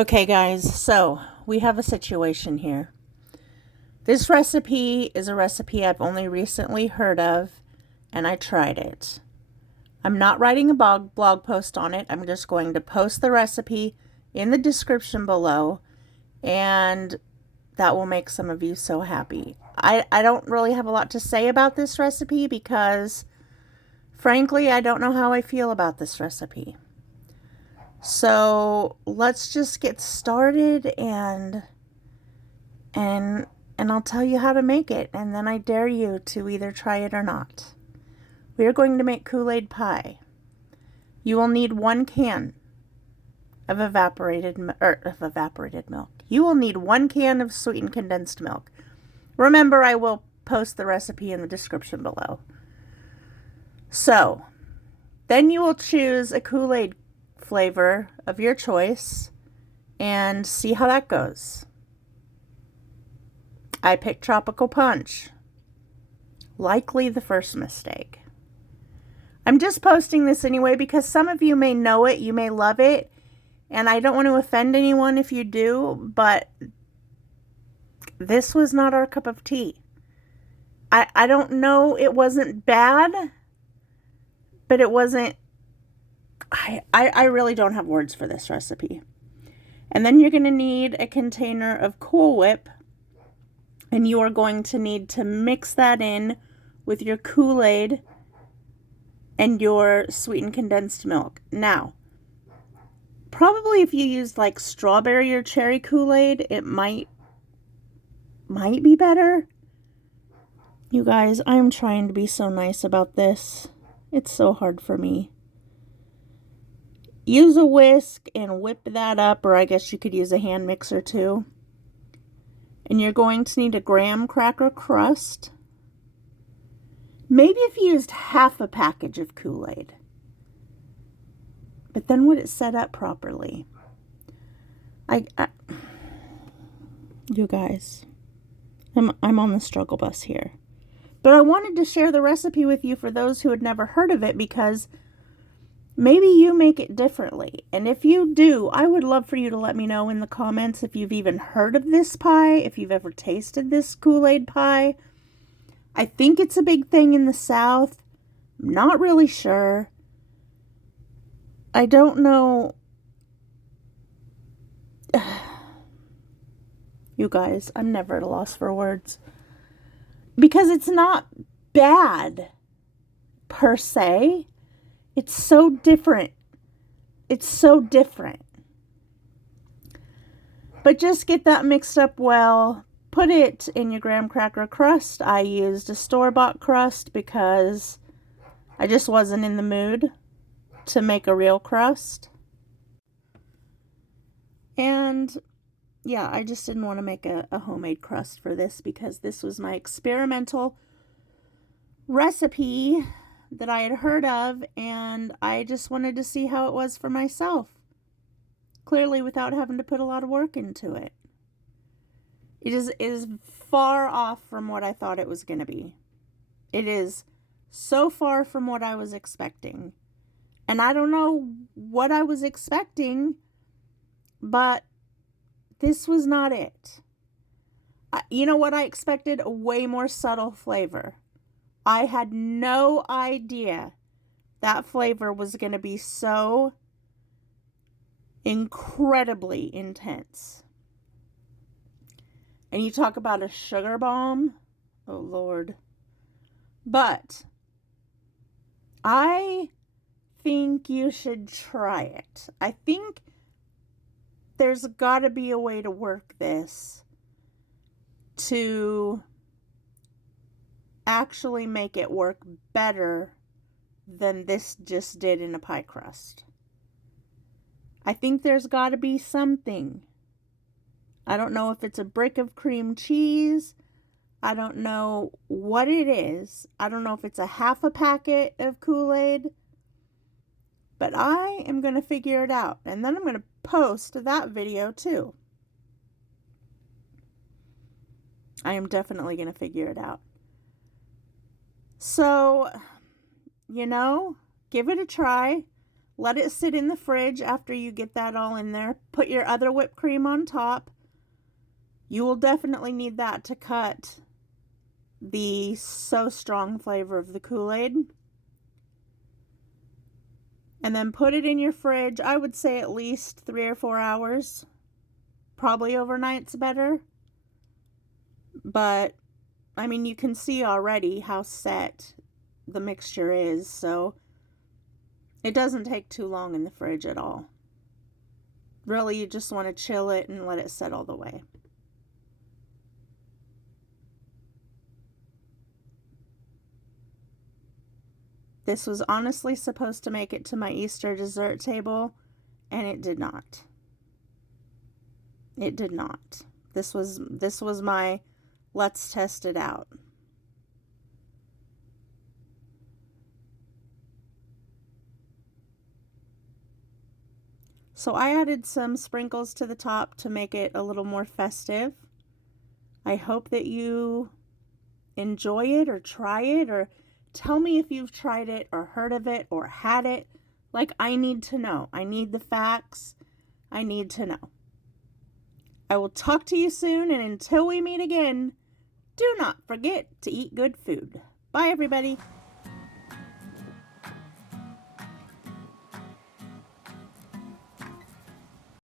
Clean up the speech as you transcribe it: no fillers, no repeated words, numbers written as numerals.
Okay, guys, so we have a situation here. This recipe is a recipe I've only recently heard of, and I tried it. I'm not writing a blog post on it. I'm just going to post the recipe in the description below, and that will make some of you so happy. I don't really have a lot to say about this recipe because, frankly, I don't know how I feel about this recipe. So let's just get started and I'll tell you how to make it, and then I dare you to either try it or not. We are going to make Kool-Aid pie. You will need 1 can of evaporated milk. You will need 1 can of sweetened condensed milk. Remember, I will post the recipe in the description below. So, then you will choose a Kool-Aid flavor of your choice and see how that goes. I picked Tropical Punch. Likely the first mistake. I'm just posting this anyway because some of you may know it, you may love it, and I don't want to offend anyone if you do, but this was not our cup of tea. I don't know, it wasn't bad, but it wasn't, I really don't have words for this recipe. And then you're going to need a container of Cool Whip, and you are going to need to mix that in with your Kool-Aid and your sweetened condensed milk. Now, probably if you used like strawberry or cherry Kool-Aid, it might be better. You guys, I'm trying to be so nice about this. It's so hard for me. Use a whisk and whip that up, or I guess you could use a hand mixer too. And you're going to need a graham cracker crust. Maybe if you used half a package of Kool-Aid. But then would it set up properly? You guys, I'm on the struggle bus here. But I wanted to share the recipe with you for those who had never heard of it, because maybe you make it differently. And if you do, I would love for you to let me know in the comments if you've even heard of this pie, if you've ever tasted this Kool-Aid pie. I think it's a big thing in the South. I'm not really sure. I don't know. You guys, I'm never at a loss for words. Because it's not bad, per se. It's so different. It's so different. But just get that mixed up well. Put it in your graham cracker crust. I used a store-bought crust because I just wasn't in the mood to make a real crust. And yeah, I just didn't want to make a homemade crust for this because this was my experimental recipe that I had heard of, and I just wanted to see how it was for myself. Clearly without having to put a lot of work into it. It is far off from what I thought it was going to be. It is so far from what I was expecting. And I don't know what I was expecting, but this was not it. You know what I expected? A way more subtle flavor. I had no idea that flavor was going to be so incredibly intense. And you talk about a sugar bomb. Oh, Lord. But I think you should try it. I think there's got to be a way to work this to actually make it work better than this just did in a pie crust. I think there's got to be something. I don't know if it's a brick of cream cheese. I don't know what it is. I don't know if it's a half a packet of Kool-Aid. But I am going to figure it out. And then I'm going to post that video too. I am definitely going to figure it out. So, give it a try. Let it sit in the fridge after you get that all in there. Put your other whipped cream on top. You will definitely need that to cut the so strong flavor of the Kool-Aid. And then put it in your fridge. I would say at least 3 or 4 hours. Probably overnight's better. But, I mean, you can see already how set the mixture is, so it doesn't take too long in the fridge at all. Really, you just want to chill it and let it set all the way. This was honestly supposed to make it to my Easter dessert table, and it did not. It did not. This was my let's test it out. So I added some sprinkles to the top to make it a little more festive. I hope that you enjoy it or try it, or tell me if you've tried it or heard of it or had it. Like, I need to know. I need the facts. I need to know. I will talk to you soon, and until we meet again, do not forget to eat good food. Bye, everybody.